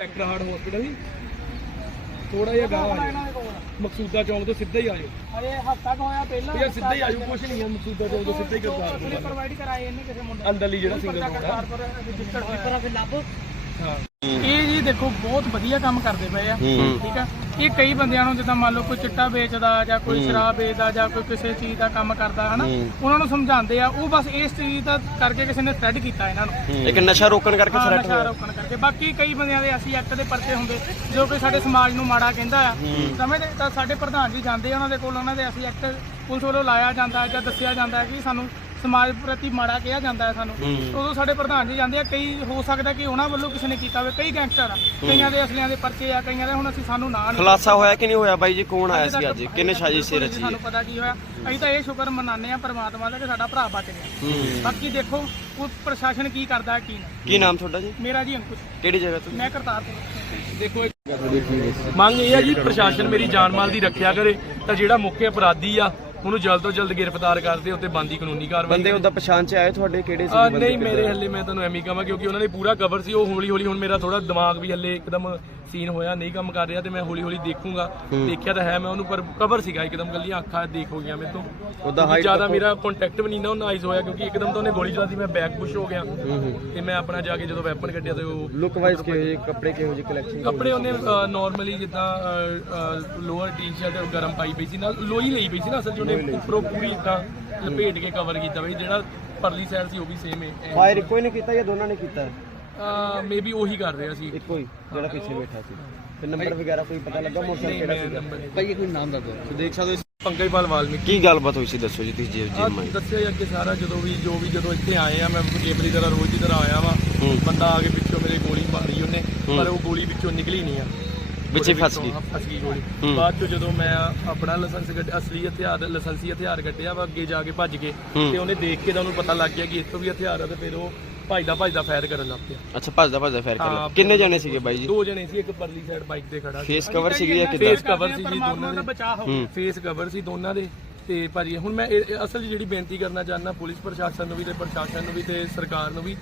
Doctor heart hospital ਨਹੀਂ ਥੋੜਾ ਜਿਹਾ ਗਾਂਵ ਆ ਜਾਓ। ਮਕਸੂਦਾ ਚੌਂਕ ਤੋਂ ਸਿੱਧਾ ਹੀ ਆ ਜਾਓ। ਅਰੇ ਹਫਤਾ ਕੁ ਹੋਇਆ ਪਹਿਲਾਂ। ਯਾਰ ਸਿੱਧਾ ਹੀ ਆ ਜਾਓ ਕੁਛ ਨਹੀਂ ਹੈ ਮਕਸੂਦਾ ਚੌਂਕ ਤੋਂ ਸਿੱਧਾ ਹੀ ਕਰਤਾਰਪੁਰ ਪ੍ਰੋਵਾਈਡ ਕਰਾਏ ਇਹਨੇ ਕਿਸੇ ਮੁੰਡੇ ਨੂੰ। ਅੰਦਰਲੀ ਜਿਹੜਾ ਸਿੰਗਲ ਰੋਡ ਆ ਕਰਤਾਰਪੁਰ ਰਜਿਸਟਰ ਹੋਇਆ ਫਿਰ ਲੱਭ। ਹਾਂ। ਇਹ ਦੇਖੋ ਬਹੁਤ ਵਧੀਆ ਕੰਮ ਕਰਦੇ ਪਏ ਆ। ਠੀਕ ਆ? ਇਹ ਕਈ ਬੰਦਿਆਂ ਨੂੰ ਜਿੱਦਾਂ ਮੰਨ ਲਓ ਕੋਈ ਚਿੱਟਾ ਵੇਚਦਾ ਜਾਂ ਕੋਈ ਸ਼ਰਾਬ ਵੇਚਦਾ ਜਾਂ ਕੋਈ ਕਿਸੇ ਚੀਜ਼ ਦਾ ਕੰਮ ਕਰਦਾ ਹਨਾ। ਉਹਨਾਂ ਨੂੰ ਸਮਝਾਉਂਦੇ ਆ ਉਹ ਬਸ ਇਸ ਚੀਜ਼ ਦਾ ਕਰਕੇ ਕਿਸੇ ਨੇ ਥ੍ਰੈਡ ਕੀਤਾ ਇਹਨਾਂ ਨੂੰ। ਇੱਕ ਨਸ਼ਾ ਰੋਕਣ ਕਰਕੇ ਹਾਂ, ਥ੍ਰੈਟ ਨਸ਼ਾ ਰੋਕਣ ਕਰਕੇ। ਬਾਕੀ ਕਈ ਬੰਦਿਆਂ ਦੇ ਅਸੀਂ ਐਕਟ ਦੇ ਪਰਚੇ ਹੁੰਦੇ ਜੋ ਕਿ ਸਾਡੇ ਸਮਾਜ ਨੂੰ ਮਾੜਾ ਕਹਿੰਦਾ ਆ। ਸਮਝਦੇ? ਤਾਂ ਸਾਡੇ ਪ੍ਰਧਾਨ ਜੀ ਜਾਂਦੇ ਆ ਉਹਨਾਂ ਦੇ ਕੋਲ ਉਹਨਾਂ ਦੇ ਅਸੀਂ ਐਕਟ ਪੁਲਿਸ ਵੱਲੋਂ ਲਾਇਆ ਜਾਂਦਾ ਜਾਂ ਦੱਸਿਆ ਜਾਂਦਾ ਕਿ ਸਾਨੂੰ ਸਮਾਜ ਪ੍ਰਤੀ ਮਾੜਾ ਕਿਹਾ ਜਾਂਦਾ ਹੈ ਸਾਨੂੰ। ਉਦੋਂ ਸਾਡੇ ਪ੍ਰਧਾਨ ਜੀ ਜਾਂਦੇ ਆ ਕਈ ਹੋ ਸਕਦਾ ਕਿ ਉਹਨਾਂ ਵੱਲੋਂ ਕਿਸੇ ਨੇ ਕੀਤਾ ਹੋਵੇ ਕਈ ਗੈਂਗਸਟਰ ਆ। ਕਈਆਂ ਦੇ ਅਸਲਿਆਂ ਦੇ ਪਰਚੇ ਆ ਕਈਆਂ ਦੇ ਹੁਣ ਅਸੀਂ ਸਾਨੂੰ ਨਾਂ ਨਹੀਂ ਖੁਲਾਸਾ ਹੋਇਆ ਕਿ ਨਹੀਂ ਹੋਇਆ ਬਾਈ ਜੀ? ਕੌਣ ਆਇਆ ਸੀ ਅੱਜ? ਕਿੰਨੇ ਸਾਜ਼ਿਸ਼ ਸੀ ਰਚੀ ਸਾਨੂੰ ਪਤਾ ਕੀ ਹੋਇਆ। ਅਸੀਂ ਤਾਂ ਇਹ ਸ਼ੁਕਰ ਮਨਾਉਂਦੇ ਆ ਪ੍ਰਮਾਤਮਾ ਦਾ ਕਿ ਸਾਡਾ ਭਰਾ ਬਚ ਗਿਆ। ਬਾਕੀ ਦੇਖੋ ਉਹ ਪ੍ਰਸ਼ਾਸਨ ਕੀ ਕਰਦਾ ਹੈ ਕੀ ਨਹੀਂ। ਕੀ ਨਾਮ ਤੁਹਾਡਾ ਜੀ? ਮੇਰਾ ਜੀ ਅੰਕੁਸ਼। ਕਿਹੜੀ ਜਗ੍ਹਾ ਤੋਂ? ਮੈਂ ਕਰਤਾਰਪੁਰ ਦੇਖੋ ਇੱਕ ਮੰਗ ਇਹ ਹੈ ਜੀ ਪ੍ਰਸ਼ਾਸਨ ਮੇਰੀ ਜਾਨ ਮਾਲ ਦੀ ਰੱਖਿਆ ਕਰੇ ਤਾਂ ਜਿਹੜਾ ਮੁੱਖ ਅਪਰਾਧੀ ਆ ਉਹਨੂੰ ਜਲਦ ਤੋਂ ਜਲਦ ਗ੍ਰਿਫਤਾਰ ਕਰਦੇ ਉੱਤੇ ਬੰਦੀ ਕਾਨੂੰਨੀ ਕਾਰਵਾਈ। ਬੰਦੇ ਉਹਦਾ ਪਛਾਣ ਚ ਆਏ ਤੁਹਾਡੇ ਕਿਹੜੇ ਸੀ ਨਹੀਂ ਮੇਰੇ ਹੱਲੇ ਮੈਂ ਤੁਹਾਨੂੰ ਐਵੇਂ ਕਹਾਂ ਕਿਉਂਕਿ ਉਹਨਾਂ ਨੇ ਪੂਰਾ ਕਵਰ ਸੀ ਉਹ ਹੌਲੀ ਹੌਲੀ ਹੁਣ ਮੇਰਾ ਥੋੜਾ ਦਿਮਾਗ ਵੀ ਹੱਲੇ ਇੱਕਦਮ ਸੀਨ ਹੋਇਆ ਨਹੀਂ ਕੰਮ ਕਰ ਰਿਹਾ ਤੇ ਮੈਂ ਹੌਲੀ ਹੌਲੀ ਦੇਖੂੰਗਾ ਦੇਖਿਆ ਤਾਂ ਹੈ ਮੈਂ ਉਹਨੂੰ ਪਰ ਕਵਰ ਸੀਗਾ ਇੱਕਦਮ ਗੱਲੀਆਂ ਅੱਖਾਂ ਦੇਖ ਹੋ ਗਈਆਂ ਮੇਰੇ ਤੋਂ। ਉਹਦਾ height ਜ਼ਿਆਦਾ ਮੇਰਾ ਕੰਟੈਕਟ ਵੀ ਨਹੀਂ ਨਾ ਉਹ ਨਾਈਜ਼ ਹੋਇਆ ਕਿਉਂਕਿ ਇੱਕਦਮ ਤਾਂ ਉਹਨੇ ਗੋਲੀ ਚਲਾਦੀ ਮੈਂ ਬੈਕ ਪੁਸ਼ ਹੋ ਗਿਆ। ਤੇ ਮੈਂ ਆਪਣਾ ਜਾ ਕੇ ਜਦੋਂ ਵੈਪਨ ਕੱਢਿਆ ਤੇ ਉਹ ਲੁੱਕ ਵਾਈਜ਼ ਕਿਹੋ ਜਿਹੇ ਕੱਪੜੇ ਕਿਹੋ ਜਿਹੇ ਕਲੈਕਸ਼ਨ ਕੱਪੜੇ ਉਹਨੇ ਨਾਰਮਲੀ ਜਿੱਦਾਂ ਲੋਅਰ ਟੀ-ਸ਼ਰਟ ਗਰਮ ਪਾਈ ਪਈ ਸੀ ਨਾਲ ਲੋਈ ਲਈ ਪਈ ਸੀ ਨਾ ਅਸਲ 'ਚ ਉਹਨੇ ਉੱਪਰੋਂ ਪੂਰੀ ਇਦਾਂ ਲਪੇਟ ਕੇ ਕਵਰ ਕੀਤਾ ਬਈ ਜਿਹੜਾ ਪਰਲੀ ਸਾਈਡ ਸੀ ਉਹ ਵੀ ਸੇਮ ਹੈ। ਫਾਇਰ ਇੱਕੋ ਹੀ ਨੇ ਕੀਤਾ ਜਾਂ ਦੋਨਾਂ ਨੇ ਕੀਤਾ? ਮੇਬੀ ਉਹੀ ਕਰ ਰਿਹਾ ਸੀ। ਇੱਕੋ ਹੀ ਜਿਹੜਾ ਪਿੱਛੇ ਬੈਠਾ ਸੀ। ਤੇ ਨੰਬਰ ਵਗੈਰਾ ਕੋਈ ਪਤਾ ਲੱਗਾ? ਮੋਟਰਸਾਈਕਲ ਕਿਹੜਾ ਸੀਗਾ? ਭਾਈ ਕੋਈ ਨਾਮ ਦੱਸ ਦਿਓ। ਦੇਖ ਸਕਦੇ ਹੋ ਪੰਕਜਪਾਲ ਵਾਲਮੀਕੀ। ਕੀ ਗੱਲਬਾਤ ਹੋਈ ਸੀ? ਦੱਸੋ ਜੀ ਤੁਸੀਂ ਜੇਬ ਜੇਬ ਮਾਈ। ਦੱਸਿਆ ਅੱਗੇ ਸਾਰਾ ਜਦੋਂ ਵੀ ਜੋ ਵੀ ਜਦੋਂ ਇੱਥੇ ਆਏ ਆ ਮੈਂ ਜੇਬਲੀ ਤਰ੍ਹਾਂ ਰੋਜ਼ ਦੀ ਤਰ੍ਹਾਂ ਆਇਆ ਵਾ। ਬੰਦਾ ਆ ਕੇ ਪਿੱਛੋਂ ਮੇਰੇ ਗੋਲੀ ਮਾਰੀ ਉਹਨੇ ਪਰ ਉਹ ਗੋਲੀ ਵਿੱਚੋਂ ਨਿਕਲੀ ਨਹੀਂ ਆ। ਵਿੱਚ ਹੀ ਫਸ ਗਈ। ਫਸ ਗਈ ਗੋਲੀ। ਬਾਅਦ ਚ ਜਦੋਂ ਮੈਂ ਆਪਣਾ ਲਾਇਸੈਂਸ ਕੱਢ ਅਸਲੀ ਹਥਿਆਰ ਲਾਇਸੈਂਸੀ ਹਥਿਆਰ ਕੱਢਿਆ ਵਾ ਅੱਗੇ ਜਾ ਕੇ ਭੱਜ ਕੇ। ਹੂੰ। ਤੇ ਉਹਨੇ ਦੇਖ ਕੇ ਤਾਂ ਉਹਨੂੰ ਪਤਾ ਲੱਗ ਗਿਆ ਕਿ ਤੋਂ ਵੀ ਹਥਿਆਰ ਆ ਤੇ ਫਿਰ ਉਹ ਭੱਜਦਾ ਭੱਜਦਾ ਫਾਇਰ ਕਰਨ ਲੱਗ ਪਿਆ। ਅੱਛਾ ਭੱਜਦਾ ਭੱਜਦਾ ਫੇਰ ਕਰ ਹਾਂ, ਲਿਆ ਕਿੰਨੇ ਜਣੇ ਸੀਗੇ ਬਾਈ ਜੀ? ਦੋ ਜਣੇ ਸੀ ਇੱਕ ਪਰਲੀ ਸਾਈਡ ਬਾਈਕ ਤੇ ਖੜਾ ਸੀ। ਫੇਸ ਕਵਰ ਸੀਗੀ ਜਾਂ ਕਿੱਦਾਂ? ਫੇਸ ਕਵਰ ਸੀ ਜੀ ਦੋਨਾਂ ਦਾ ਦੇ। ਬਚਾਅ ਹੋ ਹੂੰ। ਫੇਸ ਕਵਰ ਸੀ ਦੋਨਾਂ ਦੇ। ਤੇ ਭਾਜੀ ਹੁਣ ਮੈਂ ਇਹ- ਇਹ ਅਸਲ 'ਚ ਜਿਹੜੀ ਬੇਨਤੀ ਕਰਨਾ ਚਾਹੁੰਦਾ ਪੁਲਿਸ ਪ੍ਰਸ਼ਾਸਨ ਨੂੰ ਵੀ ਤੇ ਪ੍ਰਸ਼ਾਸਨ ਨੂੰ ਵੀ ਤੇ ਸਰਕਾਰ ਨੂੰ ਵੀ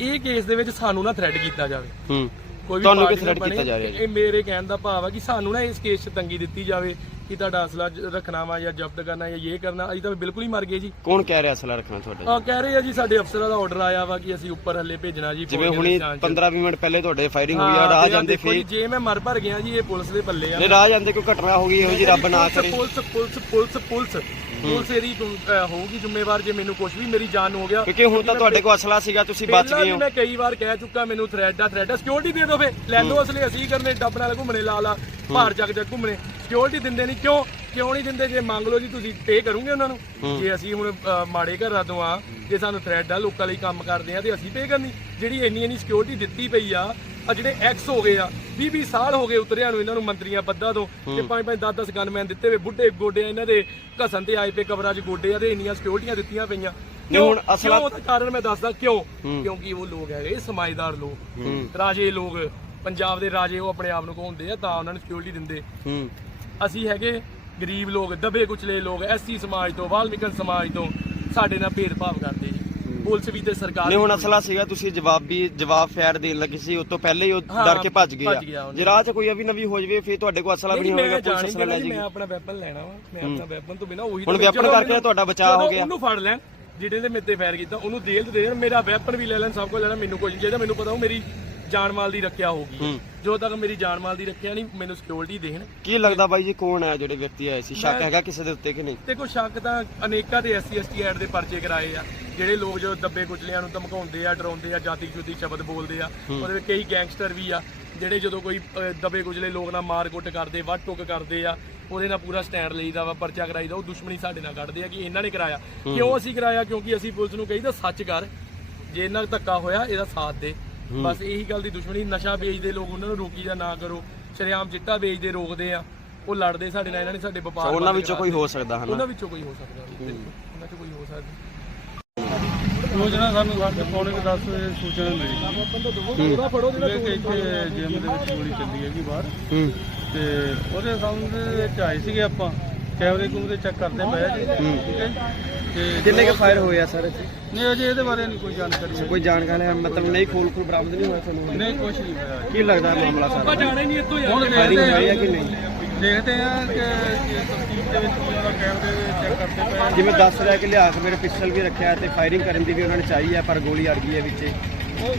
ਇਹ ਕੇਸ ਦੇ ਵਿੱਚ ਸਾਨੂੰ ਨਾ ਥ੍ਰੈਡ ਕੀਤਾ ਜਾਵੇ। ਹੂੰ। ਕੋਈ ਵੀ ਤੁਹਾਨੂੰ ਨਾ ਬਣੇ। ਕੀਤਾ ਜਾ ਰਿਹਾ ਜੀ? ਇਹ ਮੇਰੇ ਕਹਿਣ ਦਾ ਭਾਵ ਆ ਕਿ ਸਾਨੂੰ ਨਾ ਇਸ ਕੇਸ 'ਚ ਤੰਗੀ ਦਿੱਤੀ ਜਾਵੇ ਕਿ ਤੁਹਾਡਾ ਅਸਲਾ ਜ- ਰੱਖਣਾ ਵਾ ਜਾਂ ਜ਼ਬਤ ਕਰਨਾ ਜਾਂ ਇਹ ਕਰਨਾ ਅਸੀਂ ਤਾਂ ਬਿਲਕੁਲ ਹੀ ਮਰ ਗਏ ਜੀ ਕੌਣ ਕਹਿ ਰਿਹਾ ਅਸਲਾ ਰੱਖਣਾ ਤੁਹਾਡਾ ਆ ਕਹਿ ਰਹੇ ਆ ਜੀ ਸਾਡੇ ਅਫਸਰਾਂ ਦਾ ਆਰਡਰ ਆਇਆ ਵਾ ਕਿ ਅਸੀਂ ਉੱਪਰ ਹੱਲੇ ਭੇਜਣਾ ਜੀ ਜਿਵੇਂ ਫੌਜ ਦੇ ਹੁਣੀ ਨਿਸ਼ਾਨ 'ਚ। 15 ਮਿੰਟ ਪਹਿਲੇ ਤੁਹਾਡੇ ਫਾਇਰਿੰਗ ਹੋਈ ਆ ਰਾਹ ਜਾਂਦੇ ਦੇਖੋ ਜੀ, ਫੇਰ ਜੇ ਮੈਂ ਮਰ ਭਰ ਗਿਆ ਜੀ ਇਹ ਪੁਲਿਸ ਦੇ ਪੱਲੇ ਆ ਨੇ ਰਾਹ ਜਾਂਦੇ ਕੋਈ ਘਟਨਾ ਹੋ ਗਈ ਇਹੋ ਜੀ ਰੱਬ ਨਾ ਕਰੇ police police police police police ਇਹਦੀ ਅਹ, ਹੋਊਗੀ ਜ਼ਿੰਮੇਵਾਰ ਜੇ ਮੈਨੂੰ ਕੁਝ ਵੀ ਮੇਰੀ ਜਾਨ ਹੋ ਗਿਆ। ਕਿਉਂਕਿ ਹੁਣ ਤਾਂ ਤੁਹਾਡੇ ਕੋਲ ਅਸਲਾ ਸੀਗਾ ਤੁਸੀਂ ਬਚ ਪਹਿਲਾਂ ਗਏ ਵੀ ਹੋ ਮੈਂ ਕਈ ਵਾਰ ਕਹਿ ਚੁੱਕਾ ਮੈਨੂੰ ਥ੍ਰੈਡ ਆ ਥ੍ਰੈਡ ਆ। ਸਿਕਿਉਰਿਟੀ ਦੇ ਦਿਓ ਫੇ ਲੈ ਲਓ ਅਸਲੇ ਅਸੀਂ ਕਰਨੇ ਡੱਬ ਨਾਲ ਘੁੰਮਣੇ ਲਾ ਲਾ ਭਾਰ ਚੱਕ ਚੱਕ ਘੁੰਮਣੇ। ਸਿਕਿਉਰਿਟੀ ਦਿੰਦੇ ਨਹੀਂ ਕਿਉਂ? ਕਿਉਂ ਨਹੀਂ ਦਿੰਦੇ? ਜੇ ਮੰਗ ਲਓ ਜੀ ਤੁਸੀਂ ਪੇ ਕਰੋਗੇ ਉਹਨਾਂ ਨੂੰ। ਜੇ ਅਸੀਂ ਹੁਣ ਅਹ, ਮਾੜੇ ਘਰਾਂ ਤੋਂ ਆ ਜੇ ਸਾਨੂੰ ਥ੍ਰੈਡ ਆ ਲੋਕਾਂ ਲਈ ਕੰਮ ਕਰਦੇ ਆ ਤੇ ਅਸੀਂ ਪੇ ਕਰਨੀ। ਜਿਹੜੀ ਇੰਨੀ ਇੰਨੀ ਸਿਕਿਉਰਿਟੀ ਦਿੱਤੀ ਪਈ ਆ ਆ ਜਿਹੜੇ ਐਕਸ ਹੋ ਗਏ ਆ 20 20 ਸਾਲ ਹੋ ਗਏ ਉਤਰਿਆਂ ਨੂੰ ਇਹਨਾਂ ਨੂੰ ਮੰਤਰੀਆਂ ਪੱਦਾਂ ਤੋਂ ਤੇ ਪੰਜ ਪੰਜ 10 10 ਗਨਮੈਨ ਦਿੱਤੇ ਹੋਏ ਬੁੱਢੇ ਗੋਡੇ ਇਹਨਾਂ ਦੇ ਘਸਨ ਤੇ ਆਏ ਪੇ ਕਵਰਾਂ 'ਚ ਗੋਡੇ ਆ ਤੇ ਇੰਨੀਆਂ ਸਿਕਿਉਰਿਟੀਆਂ ਦਿੱਤੀਆਂ ਪਈਆਂ। ਨਹੀਂ ਹੁਣ ਅਸਲਾ- ਕਿਉਂ ਉਹਦਾ ਕਾਰਨ ਮੈਂ ਦੱਸਦਾ ਕਿਉਂ? ਕਿਉਂਕਿ ਉਹ ਲੋਕ ਹੈਗੇ ਸਮਾਜਦਾਰ ਲੋਕ। ਰਾਜੇ ਲੋਕ ਪੰਜਾਬ ਦੇ ਰਾਜੇ ਉਹ ਆਪਣੇ ਆਪ ਨੂੰ ਕਹਾਉਂਦੇ ਆ ਤਾਂ ਉਹਨਾਂ ਨੂੰ ਸਿਕਿਉਰਿਟੀ ਦਿੰਦੇ। ਅਸੀਂ ਹੈਗੇ ਗਰੀਬ ਲੋਕ ਦਬੇ ਕੁਚਲੇ ਲੋਕ ਐਸਸੀ ਸਮਾਜ ਤੋਂ ਵਾਲਮੀਕਨ ਸਮਾਜ ਤੋਂ ਸਾਡੇ ਨਾਲ ਭੇਦਭਾਵ ਕਰਦੇ ਜੀ। ਪੁਲਿਸ ਵੀ ਤੇ ਸਰਕਾਰ ਨਹੀਂ ਹੁਣ ਅਸਲਾ ਸੀਗਾ ਤੁਸੀਂ ਜਵਾਬ ਵੀ ਜਵਾਬ ਫੈਰ ਦੇਣ ਲੱਗੇ ਸੀ ਉਸ ਤੋਂ ਪਹਿਲੇ ਹੀ ਉਹ ਹਾਂ, ਡਰ ਕੇ ਭੱਜ ਗਿਆ ਉਹਨੇ। ਜੇ ਰਾਹ 'ਚ ਕੋਈ ਅਭੀ ਨਵੀ ਹੋ ਜਵੇ ਫਿਰ ਤੁਹਾਡੇ ਕੋਲ ਅਸਲਾ ਵੀ ਨਹੀਂ ਨਹੀਂ ਹੋਵੇਗਾ ਪੁਲਿਸ ਅਸਲਾ ਲੈ ਜਾਏਗੀ ਮੈਂ ਆਪਣਾ ਵੈਪਨ ਲੈਣਾ ਵਾ। ਮੈਂ ਆਪਣਾ ਵੈਪਨ ਤੋਂ ਬਿਨਾ ਉਹੀ ਹੁਣ ਤਾਂ weapon ਜਦੋਂ ਕਰਕੇ ਮੈਨੂੰ- ਤੁਹਾਡਾ ਬਚਾਅ ਹੋ ਜਦੋਂ ਗਿਆ। ਉਹਨੂੰ ਫੜ ਲੈਣ ਜਿਹੜੇ ਦੇ ਮੇਤੇ ਫਾਇਰ ਕੀਤਾ ਉਹਨੂੰ 'ਚ ਦੇ ਦੇਣ ਮੇਰਾ ਵੈਪਨ ਵੀ ਲੈ ਲੈਣ ਸਭ ਕੁਝ ਲੈ ਲੈਣ ਮੈਨੂੰ ਕੁਝ ਨਹੀਂ ਚਾਹੀਦਾ ਮੈਨੂੰ ਪਤਾ ਉਹ ਮੇਰੀ ਜਾਨ ਮਾਲ ਦੀ ਰੱਖਿਆ ਹੋਊਗੀ ਜੋ ਤੱਕ ਮੇਰੀ ਜਾਨ ਮਾਲ ਦੀ ਰੱਖਿਆ ਨਹੀਂ ਮੈਨੂੰ ਸਿਕਿਉਰਿਟੀ ਦੇਣ। ਕੀ ਲੱਗਦਾ ਬਾਈ ਜੀ ਕੌਣ ਹੈ ਜਿਹੜੇ ਵਿਅਕਤੀ ਆਏ ਸੀ? ਸ਼ੱਕ ਹੈਗਾ ਕਿਸੇ ਦੇ ਉੱਤੇ ਕਿ ਨਹੀਂ? ਤੇ ਕੋਈ ਸ਼ੱਕ ਤਾਂ ਅਨੇਕਾਂ ਦੇ ਐਸਸੀ ਐਸਟੀ ਐਡ ਦੇ ਪਰਚੇ ਕਰਾਏ ਆ। ਜਿਹੜੇ ਲੋਕ ਜੋ ਦੱਬੇ ਕੁਚਲਿਆਂ ਨੂੰ ਧਮਕਾਉਂਦੇ ਆ ਡਰਾਉਂਦੇ ਆ ਜਾਤੀ ਜੁਤੀ ਸ਼ਬਦ ਬੋਲਦੇ ਆ ਉਹਦੇ ਵਿੱਚ ਕਈ ਗੈਂਗਸਟਰ ਵੀ ਆ ਜਿਹੜੇ ਜਦੋਂ ਕੋਈ ਦੱਬੇ ਕੁਚਲੇ ਲੋਕ ਨਾਲ ਮਾਰ ਕੁੱਟ ਕਰਦੇ ਵੱਢ ਟੁੱਕ ਕਰਦੇ ਆ ਉਹਦੇ ਨਾਲ ਪੂਰਾ ਸਟੈਂਡ ਲਈਦਾ ਵਾ ਪਰਚਾ ਕਰਾਈਦਾ ਉਹ ਦੁਸ਼ਮਣੀ ਸਾਡੇ ਨਾਲ ਕੱਢਦੇ ਆ ਕਿ ਇਹਨਾਂ ਨੇ ਕਰਾਇਆ। ਕਿਉਂ ਅਸੀਂ ਕਰਾਇਆ? ਕਿਉਂਕਿ ਅਸੀਂ ਪੁਲਿਸ ਨੂੰ ਕਹੀਦਾ ਸੱਚ ਕਰ ਜੇ ਇਹਨਾਂ ਨਾਲ ਧੱਕਾ ਹੋਇਆ ਇਹਦਾ ਸਾਥ ਦੇ। ਬਸ ਇਹੀ ਗੱਲ ਦੀ ਦੁਸ਼ਮਣੀ ਨਸ਼ਾ ਵੇਚਦੇ ਲੋਕ ਉਹਨਾਂ ਨੂੰ ਰੋਕੀ ਜਾਂ ਨਾ ਕਰੋ ਸ਼ਰੇਆਮ ਚਿੱਟਾ ਵੇਚਦੇ ਰੋਕਦੇ ਆ ਉਹ ਲੜਦੇ ਸਾਡੇ ਨਾਲ ਇਹਨਾਂ ਨੇ ਸਾਡੇ ਵਪਾਰ ਉਹਨਾਂ ਵਿੱਚੋਂ ਕੋਈ ਹੋ ਸਕਦਾ ਹਨਾ? ਉਹਨਾਂ ਵਿੱਚੋਂ ਕੋਈ ਹੋ ਸਕਦਾ। ਉਹਨਾਂ ਚੋਂ ਕੋਈ ਹੋ ਸਕਦਾ। ਸੂਚਨਾ ਸਾਨੂੰ ਸਾਡੇ ਪੌਣੇ ਕੁ 10 ਵਜੇ ਸੂਚਨਾ ਮਿਲੀ। ਉਹਦਾ ਫੜੋ ਜਿਹੜਾ ਕਿ ਇੱਥੇ ਜਿਮ ਦੇ ਵਿੱਚ ਗੋਲੀ ਚੱਲੀ ਹੈਗੀ ਬਾਹਰ। ਹੂੰ। ਤੇ ਉਹਦੇ ਸਾਹਮਣੇ ਵਿੱਚ ਆਏ ਸੀਗੇ ਆਪਾਂ। ਕੈਮਰੇ ਕੂਮਰੇ ਚੈੱਕ ਕਰਦੇ ਪਏ ਆ। ਜੀ ਠੀਕ ਹੈ। ਤੇ ਕਿੰਨੇ ਕੇ ਫਾਇਰ ਹੋਏ ਆ ਸਰ ਨਹੀਂ ਅਜੇ ਇਹਦੇ ਬਾਰੇ ਨਹੀਂ ਕੋਈ ਜਾਣਕਾਰੀ ਹੈ। ਕੋਈ ਜਾਣਕਾਰੀ ਹੈ? ਮਤਲਬ ਨਹੀਂ ਖੋਲ ਖੋਲ ਬਰਾਮਦ ਨਹੀਂ ਹੋਇਆ ਤੁਹਾਨੂੰ? ਨਹੀਂ ਕੁਝ ਨਹੀਂ ਹੋਇਆ। ਕੀ ਲੱਗਦਾ ਮਾਮਲਾ ਸਾਰਾ? ਜਾਣਾ ਹੀ ਨਹੀਂ ਇੱਥੋਂ ਹੁਣ ਫਾਇਰਿੰਗ ਦੇਖਦੇ ਹੋਈ ਹੈ। ਆ ਕਿ ਨਹੀਂ? ਦੇਖਦੇ ਆ ਕਿ ਤਫਤੀਸ਼ ਦੇ ਵਿੱਚ ਕੀ ਉਹਦਾ ਕੈਮਰੇ ਚੈੱਕ ਕਰਦੇ ਪਏ ਆ। ਜਿਵੇਂ ਦੱਸ ਰਿਹਾ ਕਿ ਲਿਆ ਕੇ ਮੇਰੇ ਪਿਸਟਲ ਵੀ ਰੱਖਿਆ ਤੇ ਫਾਇਰਿੰਗ ਕਰਨ ਦੀ ਵੀ ਉਹਨਾਂ ਨੇ ਚਾਹੀ ਹੈ ਪਰ ਗੋਲੀ ਅੜ ਗਈ ਹੈ ਵਿੱਚ। ਉਹ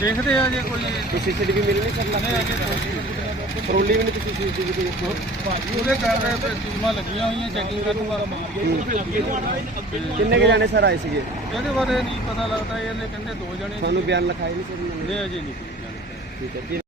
ਦੇਖਦੇ ਆ ਜੇ ਕੋਈ ਕੋਈ ਸੀਸੀਟੀਵੀ ਮਿਲ ਨਹੀਂ ਕੋਈ ਫਰੋਲੀ ਵੀ ਨਹੀਂ ਤੁਸੀਂ ਸੀਸੀਟੀਵੀ ਦੇਖੋ ਉਹਦੇ ਕੈਮਰੇ ਤੇ ਟੀਮਾਂ ਲੱਗੀਆਂ ਹੋਈਆਂ ਚੈਕਿੰਗ ਕਰਨ ਵਾਸਤੇ ਕਿੰਨੇ ਕੇ ਜਾਣੇ ਸਰ ਆਏ ਸੀਗੇ? ਇਹਦੇ ਬਾਰੇ ਨਹੀਂ ਪਤਾ ਲੱਗਦਾ ਇਹਨੇ ਕਹਿੰਦੇ ਦੋ ਜਣੇ ਤੁਹਾਨੂੰ ਬਿਆਨ ਲਿਖਾਏ ਨਹੀਂ ਸਰ ਇਹਨਾਂ ਨੇ? ਨਹੀਂ ਅਜੇ ਠੀਕ ਹੈ ਕੀ